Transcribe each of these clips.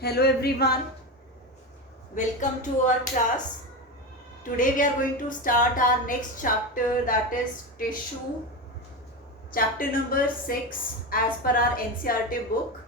Hello everyone, welcome to our class. Today we are going to start our next chapter, that is tissue, chapter number 6 as per our NCERT book.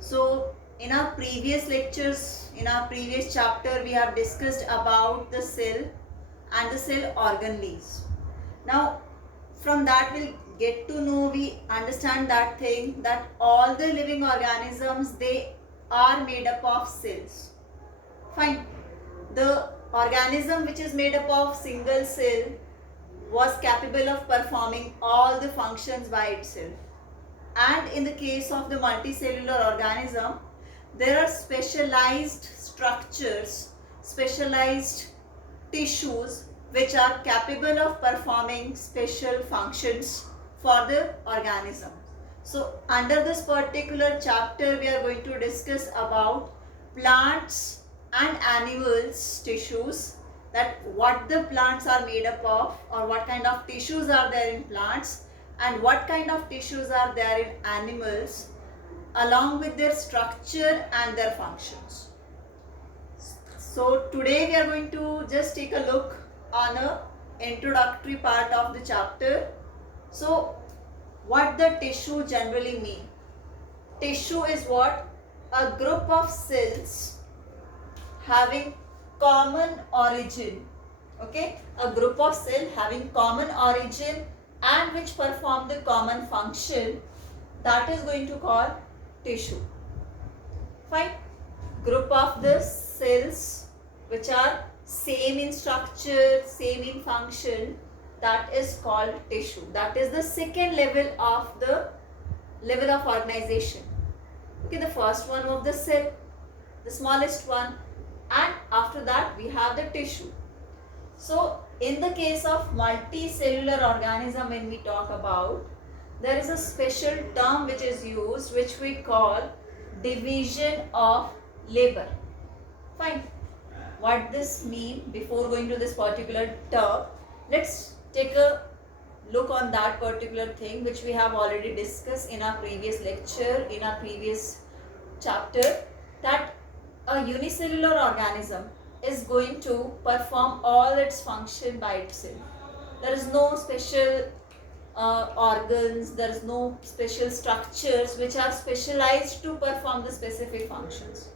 So in our previous lectures, in our previous chapter we have discussed about the cell and the cell organelles. Now from that we'll get to know, we understand that thing that all the living organisms, they are made up of cells. Fine. The organism which is made up of single cell was capable of performing all the functions by itself. And in the case of the multicellular organism, there are specialized structures, specialized tissues which are capable of performing special functions for the organism. So under this particular chapter we are going to discuss about plants and animals tissues, that what the plants are made up of or what kind of tissues are there in plants and what kind of tissues are there in animals, along with their structure and their functions. So today we are going to just take a look on a introductory part of the chapter. So what the tissue generally mean? Tissue is what? A group of cells having common origin. Okay, a group of cells having common origin and which perform the common function, that is going to call tissue. Fine. Group of the cells which are same in structure, same in function, that is called tissue. That is the second level of the level of organization. Okay, the first one of the cell, the smallest one, and after that we have the tissue. So in the case of multicellular organism, when we talk about, there is a special term which is used which we call division of labor. Fine. What this mean? Before going to this particular term, let's take a look on that particular thing which we have already discussed in our previous lecture, in our previous chapter, that a unicellular organism is going to perform all its function by itself. There is no special organs, there is no special structures which are specialized to perform the specific functions.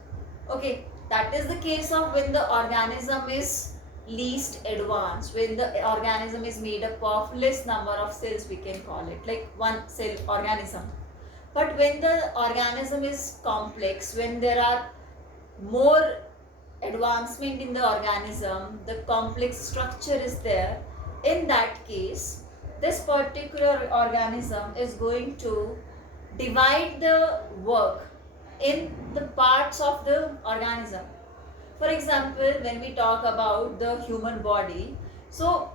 Okay, that is the case of when the organism is least advanced, when the organism is made up of less number of cells, we can call it like one cell organism. But when the organism is complex, when there are more advancement in the organism, the complex structure is there, in that case this particular organism is going to divide the work in the parts of the organism. For example, when we talk about the human body, so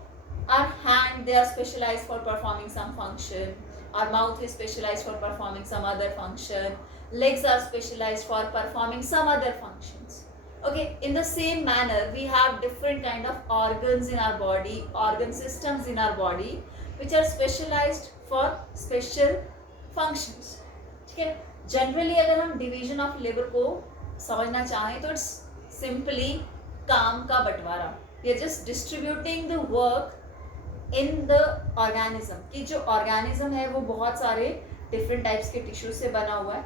our hand, they are specialized for performing some function, our mouth is specialized for performing some other function, legs are specialized for performing some other functions. Okay, in the same manner we have different kind of organs in our body, organ systems in our body which are specialized for special functions. ठीक है, generally अगर हम division of labour को समझना चाहें तो it's simply काम का बंटवारा, we are just distributing the work in the organism, कि जो ऑर्गेनिज्म है वो बहुत सारे डिफरेंट टाइप्स के टिश्यूज से बना हुआ है,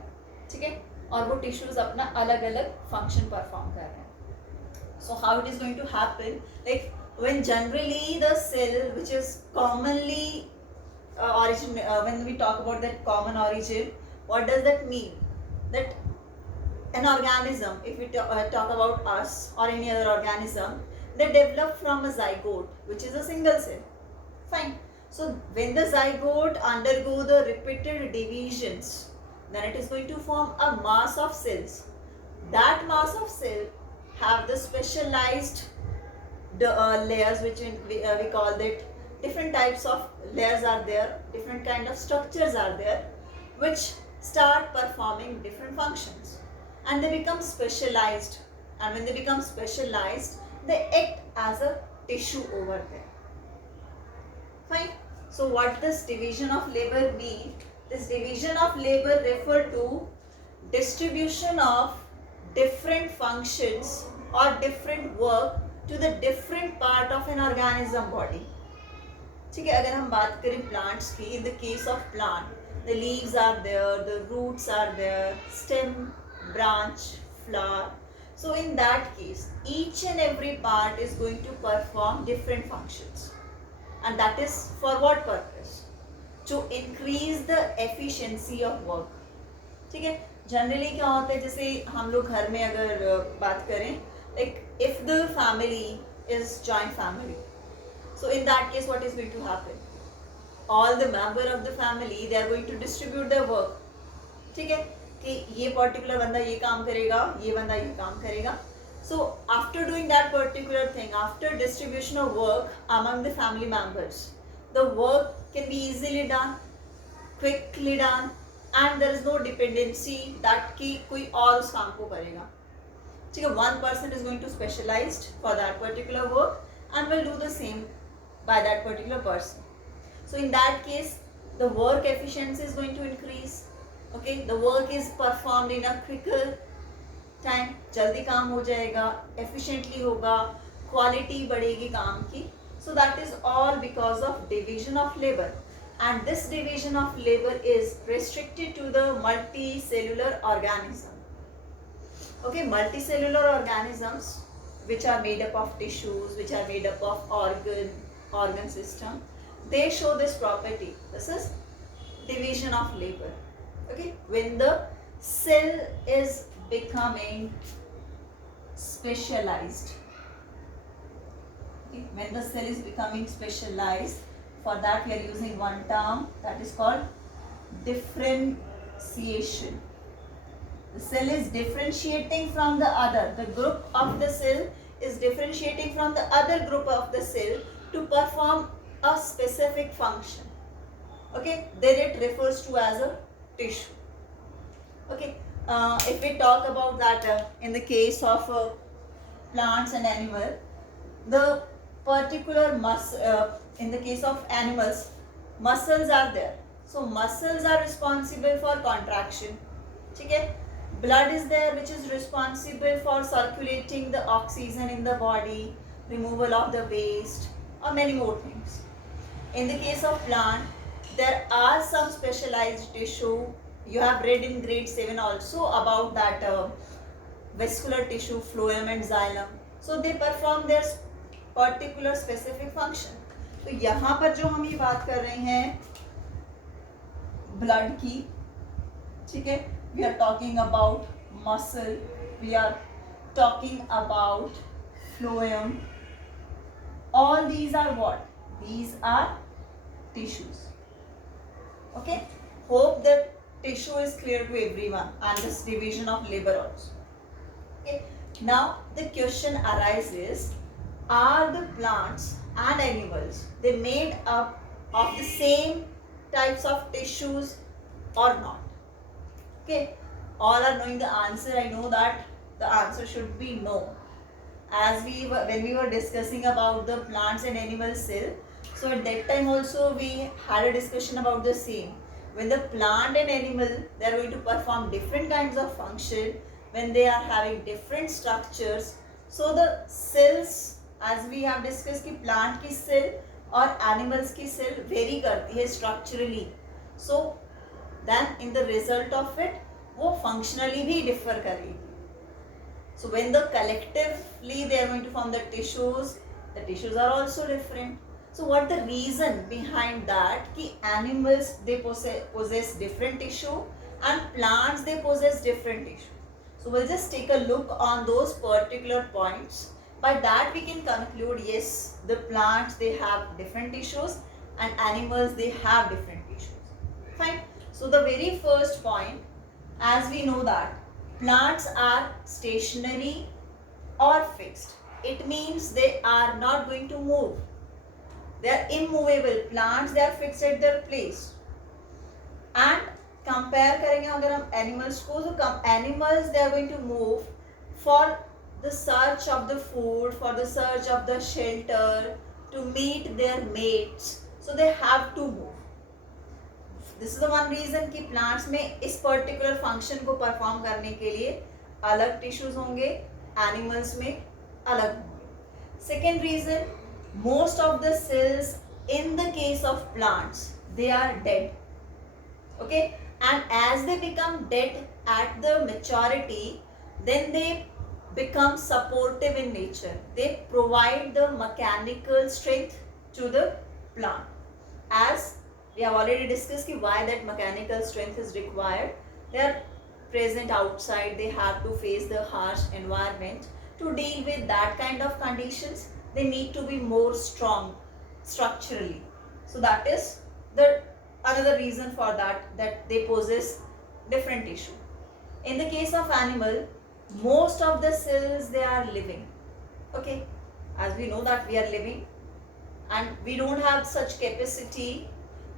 ठीक है, और वो टिश्यूज अपना अलग अलग फंक्शन परफॉर्म कर रहे हैं. So how it is going to happen, like when generally the cell which is commonly origin, when we talk about that common origin, what does that mean? That an organism, if we talk about us or any other organism, they develop from a zygote which is a single cell. Fine. So when the zygote undergo the repeated divisions, then it is going to form a mass of cells. That mass of cell have the specialized layers which we call that different types of layers are there, different kind of structures are there which start performing different functions and they become specialized, and when they become specialized they act as a tissue over there. Fine. So what this division of labor mean? This division of labor refer to distribution of different functions or different work to the different part of an organism body. ठीक है, अगर हम बात करें plants की, in the case of plant the leaves are there, the roots are there, stem, branch, flower. So in that case, each and every part is going to perform different functions, and that is for what purpose? To increase the efficiency of work. ठीक है, generally क्या होता है, जैसे हम लोग घर में अगर बात करें, like if the family is joint family, so in that case what is going to happen? All the member of the family, they are going to distribute their work. ठीक है, कि ये पर्टिकुलर बंदा ये काम करेगा, ये बंदा ये काम करेगा. So after doing that particular thing, after distribution of work among the family members, the work can be easily done, quickly done, and there is no dependency that कि कोई और उस काम को करेगा. ठीक है, one person is going to specialized for that particular work and will do the same by that particular person. So in that case, the work efficiency is going to increase. Okay, the work is performed in a quicker time, जल्दी काम हो जाएगा, efficiently होगा, quality बढ़ेगी काम की. So that is all because of division of labor, and this division of labor is restricted to the multicellular organism. Okay, multicellular organisms which are made up of tissues, which are made up of organ system, they show this property. This is division of labor. Okay, when the cell is becoming specialized. Okay, when the cell is becoming specialized, for that we are using one term that is called differentiation. The cell is differentiating from the other. The group of the cell is differentiating from the other group of the cell to perform a specific function. Okay, then it refers to as a tissue. Okay, if we talk about that in the case of plants and animal, the particular in the case of animals, muscles are there. So muscles are responsible for contraction. ठीक है, blood is there which is responsible for circulating the oxygen in the body, removal of the waste, or many more things. In the case of plant, there are some specialized tissue. You have read in grade 7 also about that vascular tissue, phloem and xylem. So they perform their particular specific function. तो यहाँ पर जो हम ये बात कर रहे हैं ब्लड की, ठीक है, we are talking about muscle, we are talking about phloem. All these are what? These are tissues. Okay, hope that tissue is clear to everyone, and this division of labor also. Okay, now the question arises, are the plants and animals, they made up of the same types of tissues or not? Okay, all are knowing the answer. I know that the answer should be no. As when we were discussing about the plants and animal cell, so at that time also we had a discussion about the same. When the plant and animal, they are going to perform different kinds of function, when they are having different structures. So the cells, as we have discussed कि plant की cell और animals की cell vary करती है structurally. So then in the result of it, वो functionally भी differ करेगी. So when the collectively they are going to form the tissues are also different. So what the reason behind that? कि animals they possess different tissue and plants they possess different tissue. So we'll just take a look on those particular points. By that we can conclude, yes, the plants they have different tissues and animals they have different tissues. Fine. So the very first point, as we know that plants are stationary or fixed. It means they are not going to move. They are immovable. Plants they are fixed at their place. And compare करेंगे अगर हम animals को, तो animals they are going to move for the search of the food, for the search of the shelter, to meet their mates. So they have to move. This is the one reason कि plants में इस particular function को perform करने के लिए अलग tissues होंगे, animals में अलग होंगे. Second reason, most of the cells in the case of plants they are dead, okay, and as they become dead at the maturity, then they become supportive in nature. They provide the mechanical strength to the plant. As we have already discussed why that mechanical strength is required. They are present outside, they have to face the harsh environment. To deal with that kind of conditions, they need to be more strong structurally. So that is the another reason for that they possess different tissue. In the case of animal, most of the cells they are living, okay, as we know that we are living, and we don't have such capacity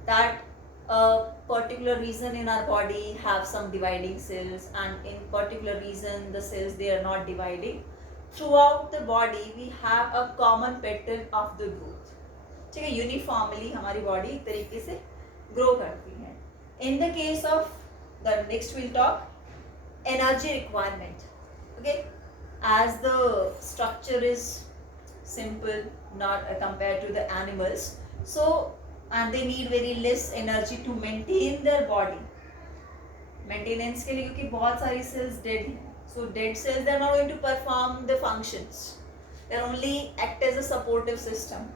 that a particular region in our body have some dividing cells, and in particular region the cells they are not dividing. Throughout the body we have a common pattern of the growth. ठीक है, uniformly हमारी body एक तरीके से grow करती है. In the case of the next will talk energy requirement. Okay, as the structure is simple not compare to the animals, so and they need very less energy to maintain their body. Maintenance के लिए क्योंकि बहुत सारी cells dead हैं, so dead cells they are not going to perform the functions, they are only act as a supportive system.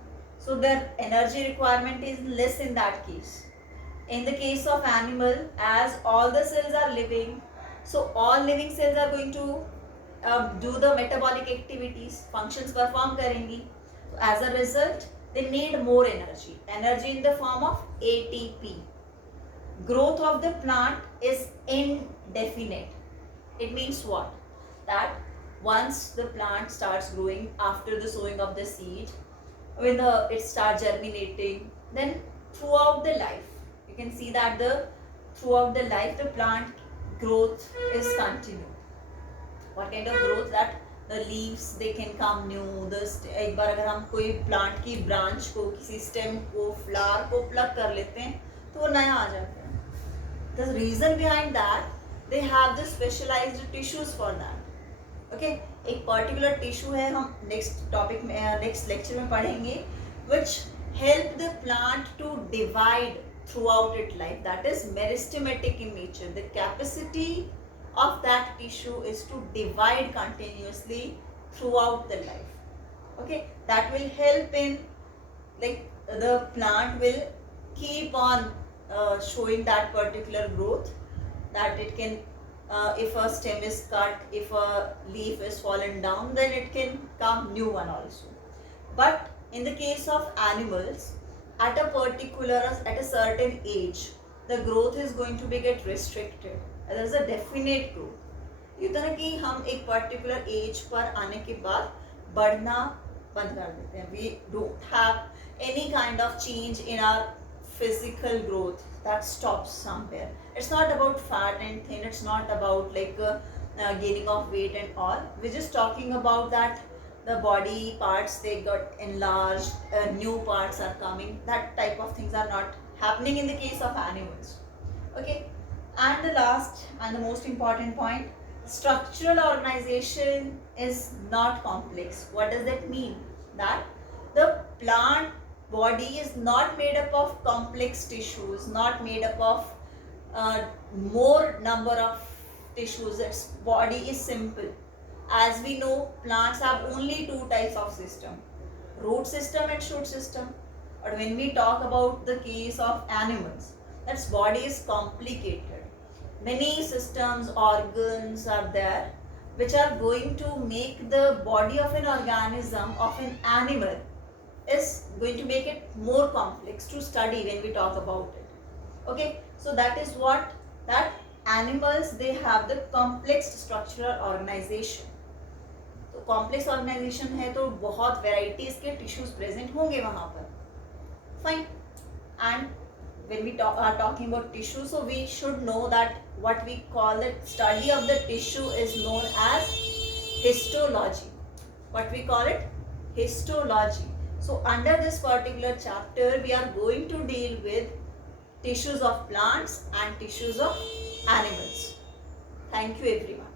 So their energy requirement is less in that case. In the case of animal, as all the cells are living, so all living cells are going to do the metabolic activities, functions perform करेंगी. So as a result, they need more energy. Energy in the form of ATP. Growth of the plant is indefinite. It means what? That once the plant starts growing after the sowing of the seed, when it starts germinating, then throughout the life you can see that throughout the life the plant growth is continued. What kind of growth? That the leaves they can come new. एक बार अगर हम कोई plant की branch को, किसी stem को, flower को plug कर लेते हैं तो वो नया आ जाता है. The reason behind that, they have the specialized tissues for that. Okay, एक पर्टिकुलर टिश्यू है, हम नेक्स्ट टॉपिक में नेक्स्ट लेक्चर में पढ़ेंगे, which help the plant to divide throughout it life. That is meristematic in nature. The capacity of that tissue is to divide continuously throughout the life. Okay, that will help in like the plant will keep on showing that particular growth, that it can if a stem is cut, if a leaf is fallen down, then it can come new one also. But in the case of animals, at a certain age, the growth is going to be get restricted. There is a definite growth. इतना कि हम एक particular age पर आने के बाद बढ़ना बंद कर देते हैं. We don't have any kind of change in our physical growth. That stops somewhere. It's not about fat and thin, it's not about like gaining of weight and all. We're just talking about that the body parts they got enlarged, new parts are coming. That type of things are not happening in the case of animals. Okay, and the last and the most important point, structural organization is not complex. What does that mean? That the plant body is not made up of complex tissues, not made up of more number of tissues. Its body is simple. As we know, plants have only two types of system, root system and shoot system. But when we talk about the case of animals, its body is complicated. Many systems, organs are there which are going to make the body of an organism, of an animal, is going to make it more complex to study when we talk about it. Okay, so that is what, that animals they have the complex structural organization. तो complex organization है तो बहुत varieties के tissues present होंगे वहाँ पर. Fine. And when we are talking about tissue, so we should know that what we call the study of the tissue is known as histology. What we call it? Histology. So under this particular chapter, we are going to deal with tissues of plants and tissues of animals. Thank you everyone.